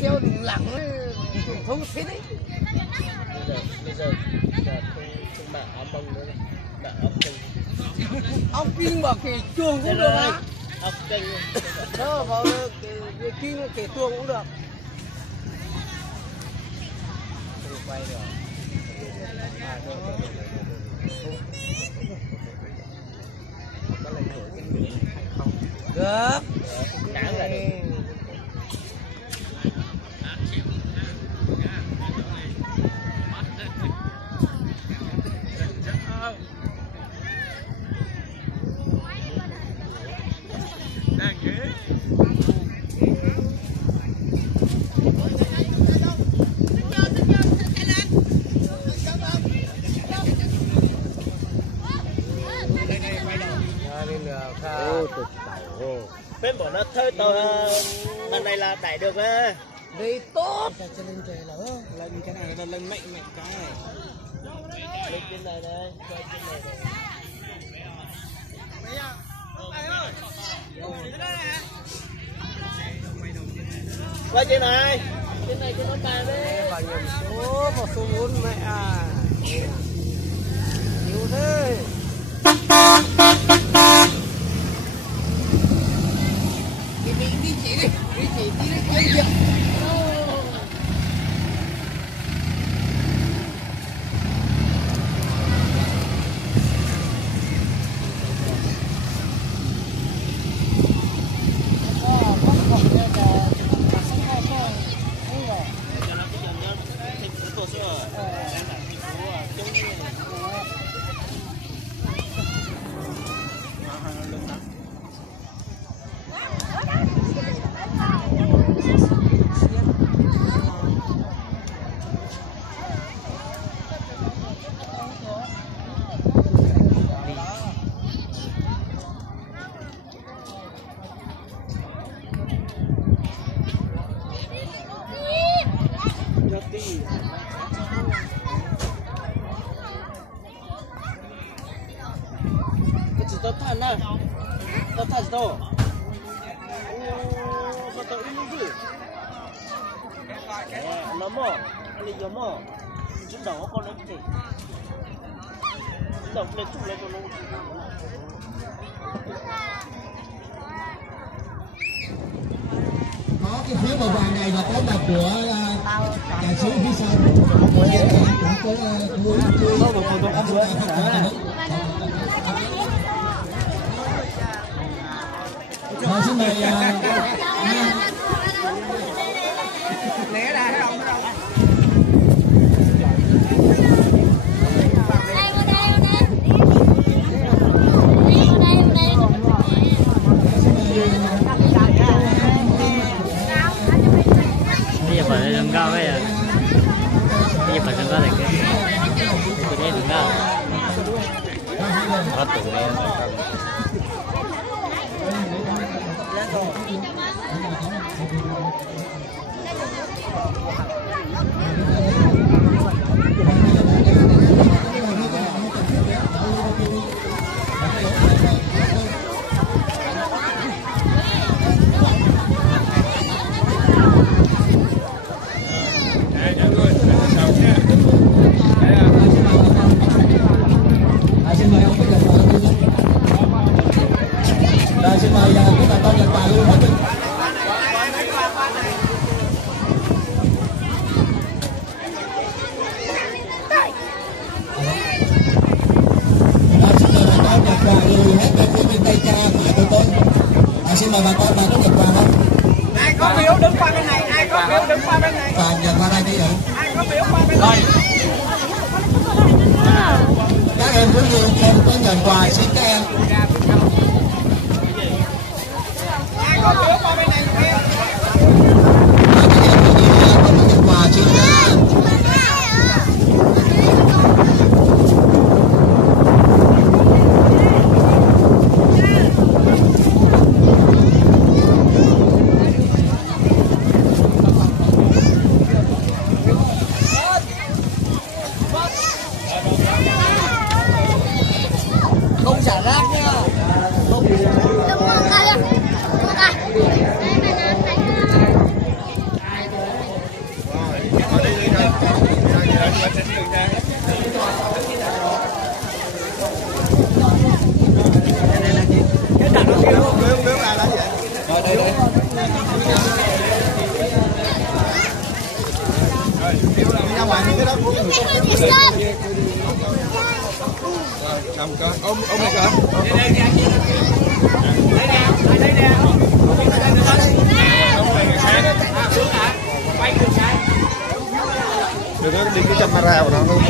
treo lẳng không thế đấy. Bây giờ không bảo áo bông nữa, bảo áo kênh. Áo kinh bảo kể chuồng cũng được á. Áo kênh. Đó vào cái kinh kể chuồng cũng được. Quay được. Có lần nổi cái người này hay không? Được. Đáng là được. Bên bọn nó thôi tàu lần này là đẩy được á. Đây tốt. Lên cái này nó lên mạnh cái này. Lên trên này đây, quay trên này này. Quay trên này cho nó bàn đi. Vào nhầm số một số 4 mẹ à. Nhiều thế. Đi chỉ đi chơi việc. Chỉ tao than đó, tao than gì đâu? Mà tao im đi. Nó mò, anh đi mò, chúng đầu con lấy gì? Chúng đầu lấy chung lấy cho nó. Có cái phía màu vàng này là có mặt của đại sứ phía sau của xin mời Lẽ ra không đâu. Bây giờ phải nâng cao vậy à? Bây giờ phải nâng cao được cái này nâng cao. Hết tụi em. xin mời các bà con nhận quà luôn hết. Xin mời bà con nhận quà luôn hết bên phía bên tay cha phải của tôi. Xin mời bà con nhận quà không? Ai có biểu đứng qua bên này, ai có biểu đứng qua bên này. Nhận qua đây đi ạ. Ai có biểu qua bên này. Các em muốn gì không có nhận quà xin các em. Ai có biểu qua bên này em. Các em muốn gì không có nhận quà xin các em. Không xả rác nhá. ôm này coi. Đừng có đi cái camera của nó luôn.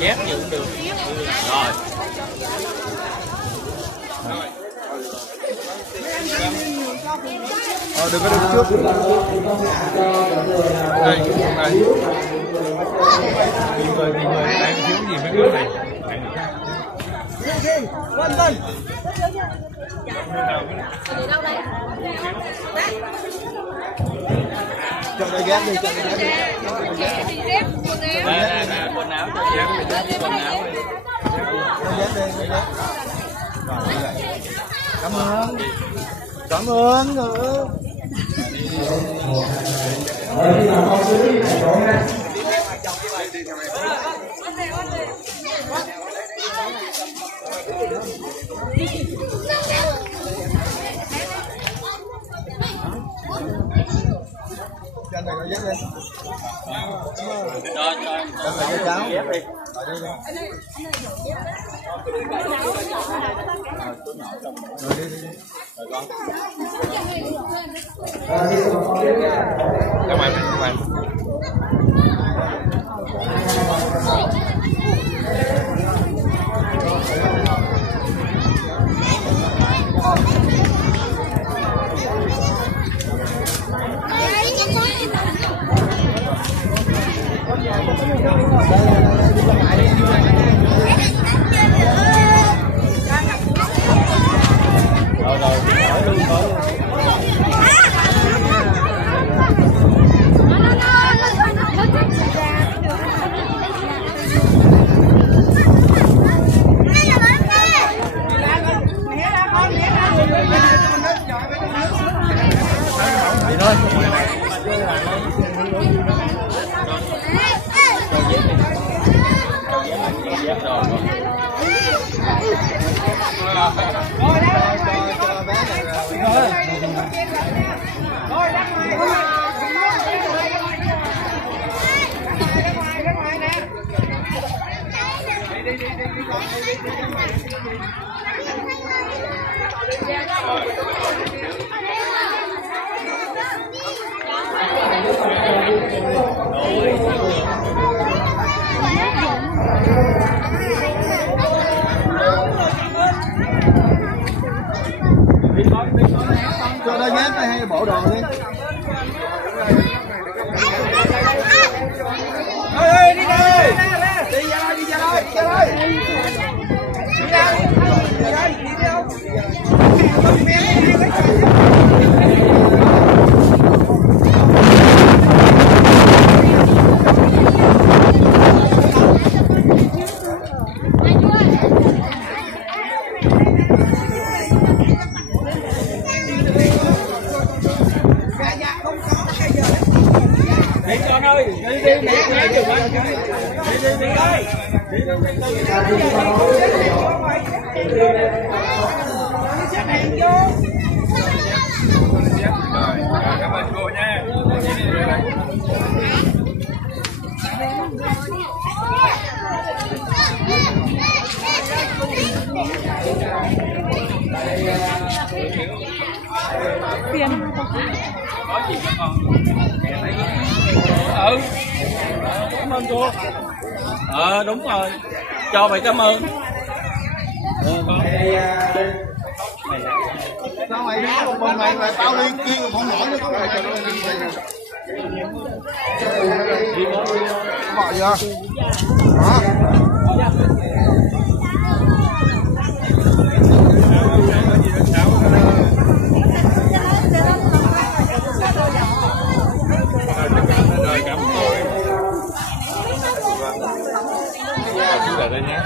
Dép gì cũng được. Rồi. Đừng có đứng trước. Đây, đây. Đi người đang thiếu gì mấy đứa này. Vân Vân. Cho nó ghép đi, cho nó ghép đi. Đây, quần áo cho ghép đi, quần áo. Nó ghép đi, nó ghép. Cảm ơn. Cảm ơn. Chân này nó ghép đi. Cho cháu ghép đi. Rồi đi. Rồi con. Các bạn. Cho nó nhét hay bộ đồ đi. Ê, đi đây. Đi ra đây, đi ra đây, đi ra đây. Đi ra. Đi đây, đi đâu? Đi con ơi, đi đi đi cảm ơn cô nha. Phiền. Có gì cho con? Cảm ơn cô. Đúng rồi. Cho mày cảm ơn. Sao mày một mình mày tao đi kia còn không nổi nữa có mày cho nó đi. Bỏ vô. Đó. Cảm ơn tôi. Chú lại đây nhé.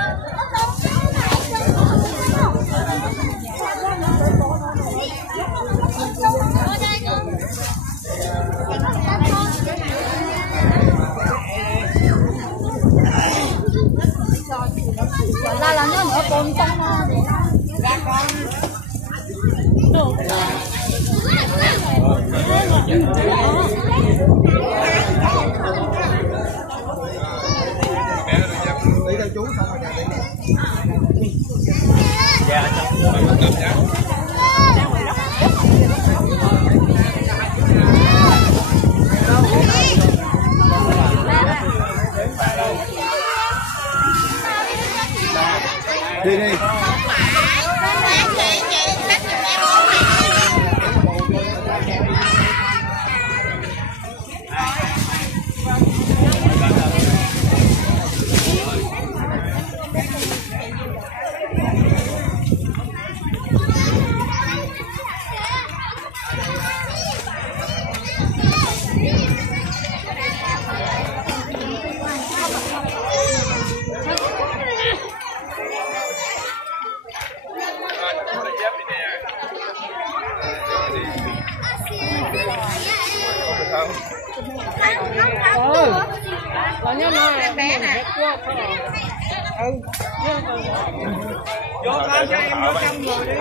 Đi theo chú xong rồi đi. Dạ, Đi đi. Vô con cho em vô trong người đi.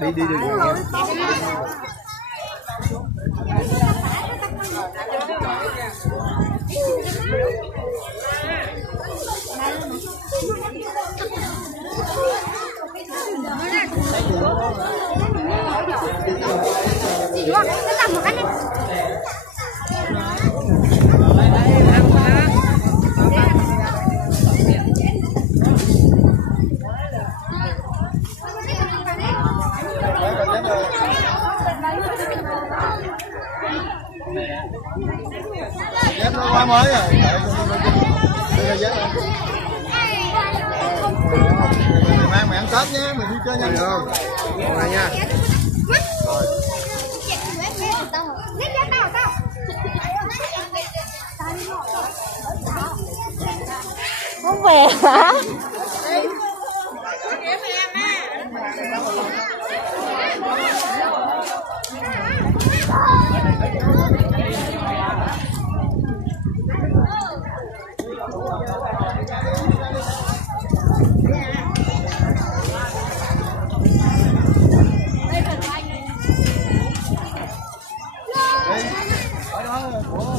Đi đi đi. Dép nó quá mới rồi. Đây là dép rồi. Mang mẹ ăn Tết nhé, mình đi chơi nhanh được không? Còn này nha. Rồi. Không về hả? Ở đó của